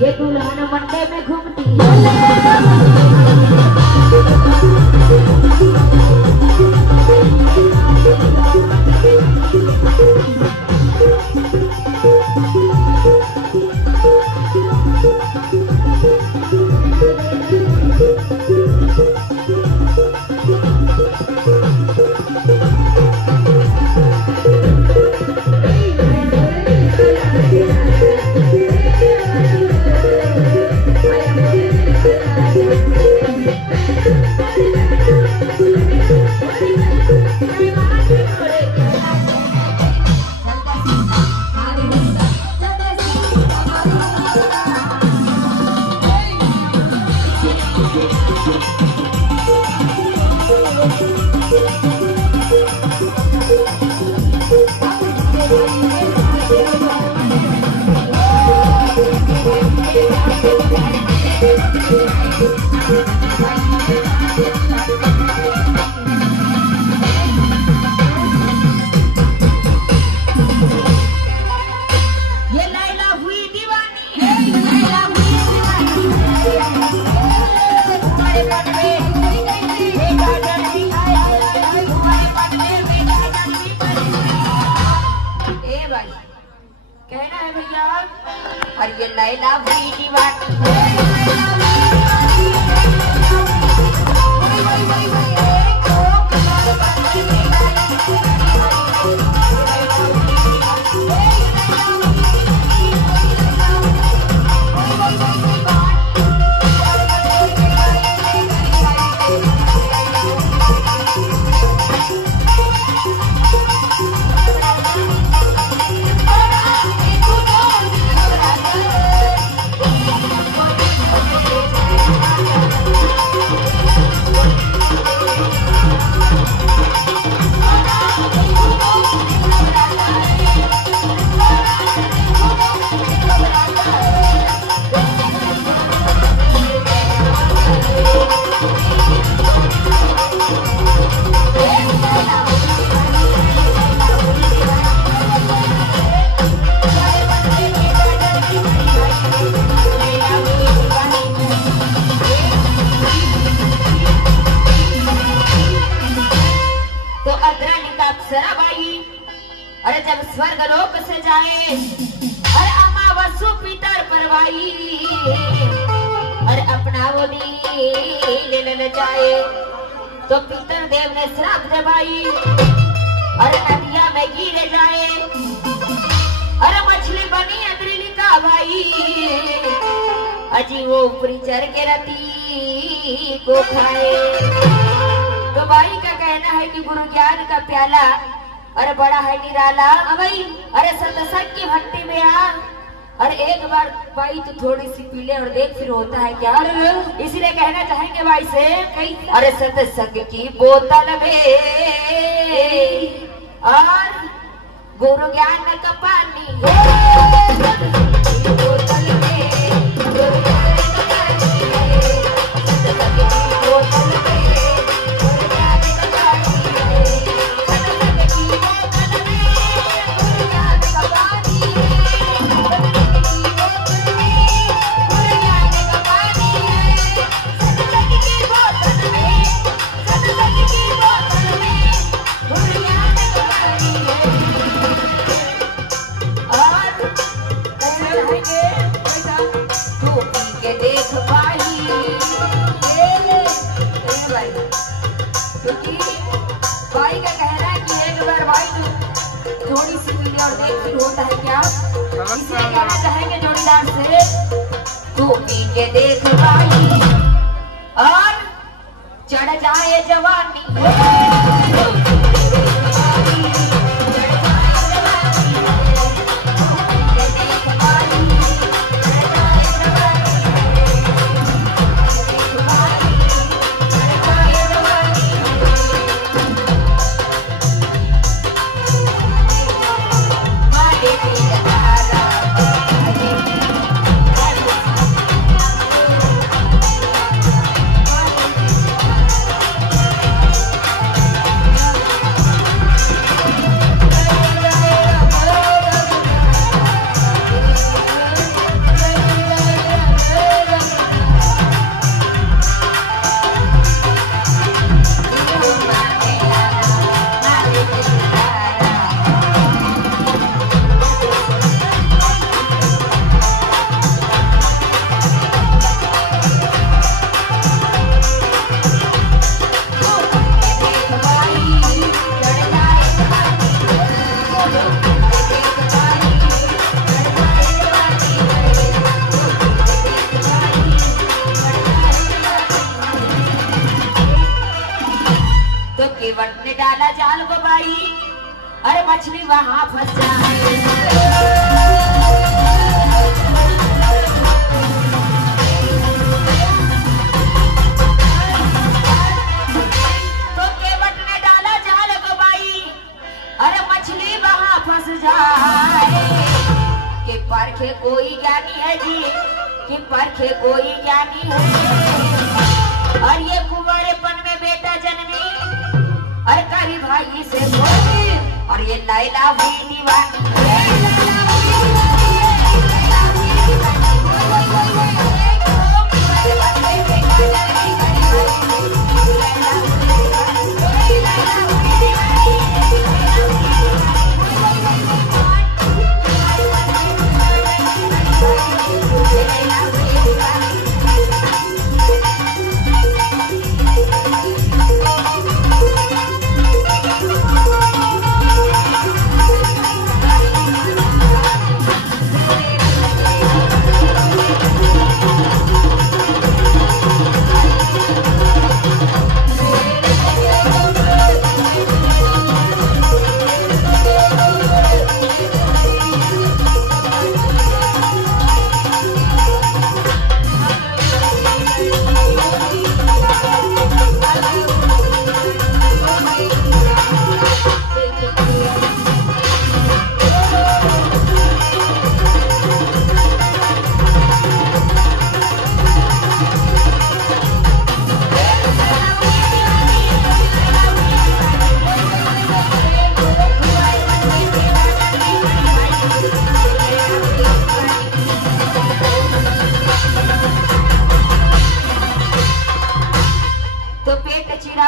ये दुल्हन मंडे में घूमती है। कहना है भैया और ये लैला हुई दीवानी अरे जब स्वर्ग लोक से जाए अरे अमावसु पितर परवाई अरे अपना वो ले जाए तो पितर देव ने श्राप दबाई अरे नदिया में गिर जाए अरे मछली बनी अदरिली का भाई अजी वो ऊपरी चढ़ के रती को खाए। तो भाई का कहना है कि गुरु ज्ञान का प्याला अरे बड़ा है निराला भाई अरे सत्संग की भक्ति में आ अरे एक बार भाई तो थोड़ी सी पी ले और देख फिर होता है क्या। इसलिए कहना चाहेंगे भाई से अरे सत्संग की बोतल में और गुरु ज्ञान का पानी बोतल में गुरु ज्ञान का पानी सत्संग की बोतल में थोड़ी सी पीली और देख फिर होता है क्या। इसलिए कहना चाहेंगे जोड़ीदार से तू पी के देख भाई और चढ़ जाए जवानी। परखे कोई ज्ञानी है जी, कि परखे कोई ज्ञानी है। और ये कुंवारेपन में बेटा जन्मी, और कभी भाई से बोली, और ये लैला हुई दीवानी।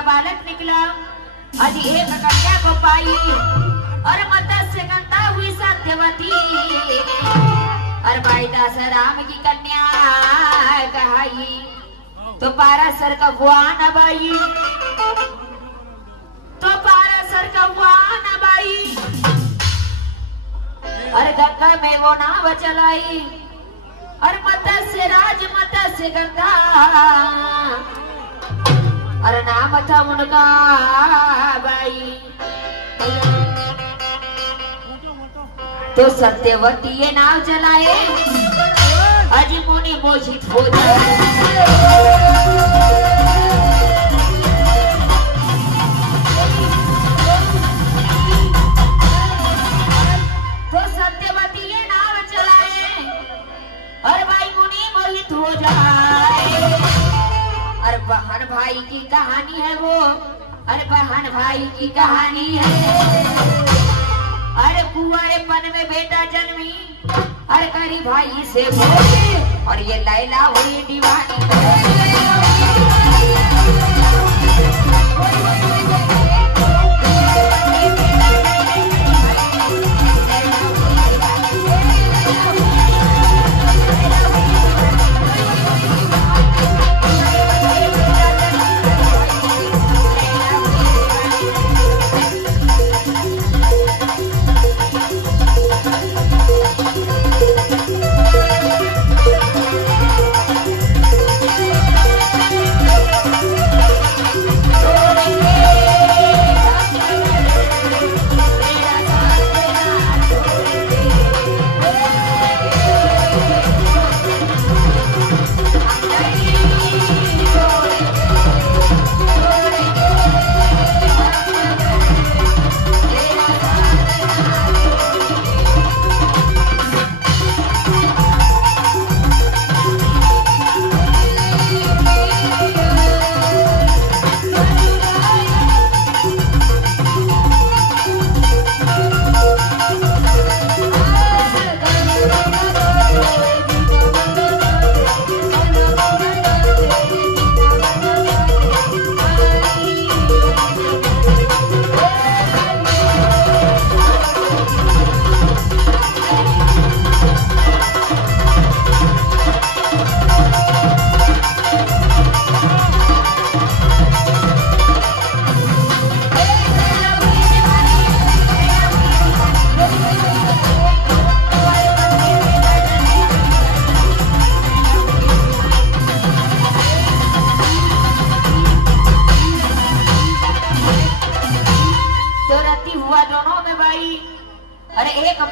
बालक निकला, अजी एक कन्या को पाई, और मत्स्य गंगा हुई सत्यवती, और भाई दास राम की कन्या कहाई, तो पारासर का गुआन बाई, तो पारासर का गुआन बाई, और गंगा में वो नाव चलाई, और मत्स्य राज मत्स्य गंगा, और नाम था उनका बाई। तो सत्यवती ये नाव चलाए, अजी मुनि मोहित हो जाए। तो सत्यवती ये नाव चलाए, और भाई मुनि मोहित हो जाए। और बहन भाई की कहानी है वो, अरे बहन भाई की कहानी है। अरे कुंवारेपन में बेटा जन्मी, अरे करी भाई से बोली, और ये लैला हुई दीवानी।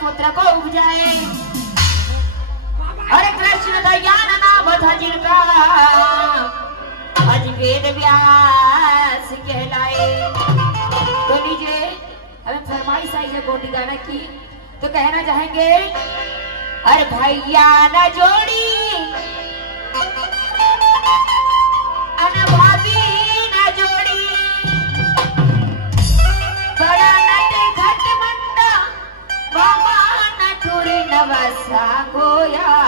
पुत्र को उपजाए। अरे कृष्ण दयान नाम था जिनका, आज वेद व्यास कहलाए। तो लीजिए हमें फरमाइश आई है गोटी गाना की, तो कहना चाहेंगे अरे भैया न जोड़ी अन भाभी न जोड़ी बड़ा नटे घट मंडा बाबा न टूरी नवसा गोया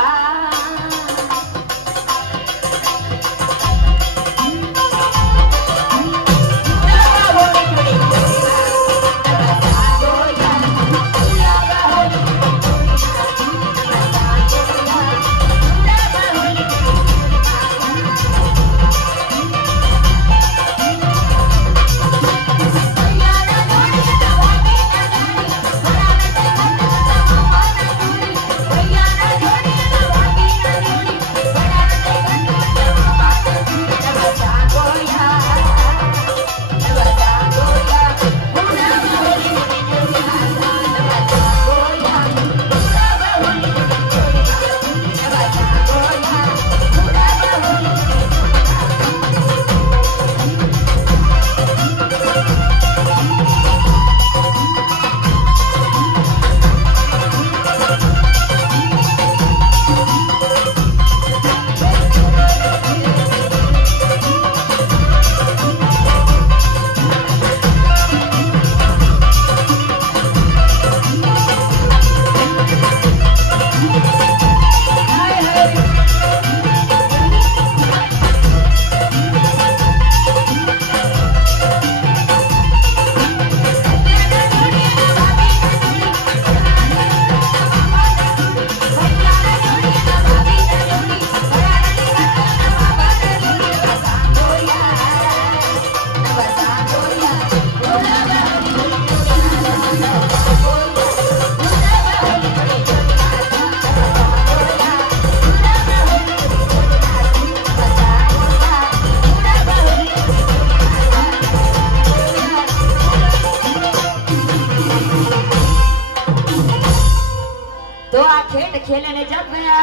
खेलने जब गया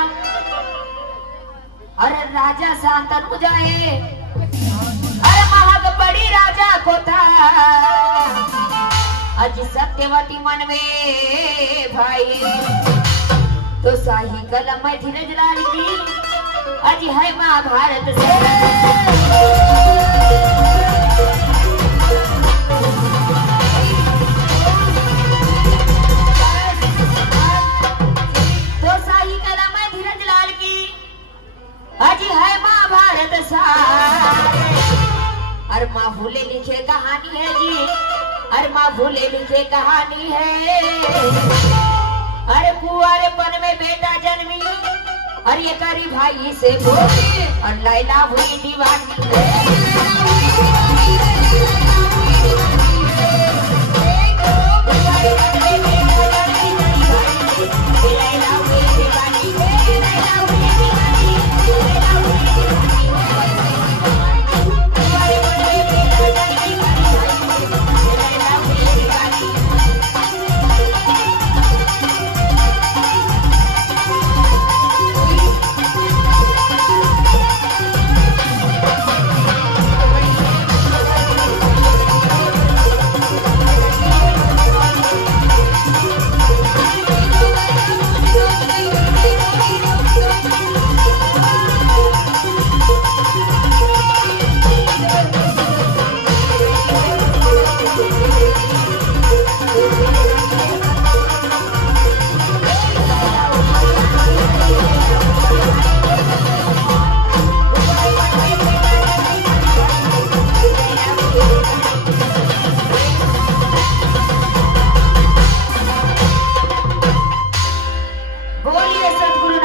अरे राजा शांतनु जाए अरे महक बड़ी राजा को था अज सत्यवती मन में भाई तो शाही कलम में धीरज लाल की अज है महाभारत से अजी है महाभारत अरे माँ भूले लिखे कहानी है जी अरे माँ भूले लिखे कहानी है अरे कुंवारेपन में बेटा जन्मी और ये करी भाई से बोली और लैला हुई दीवानी बोलिए सतगुरु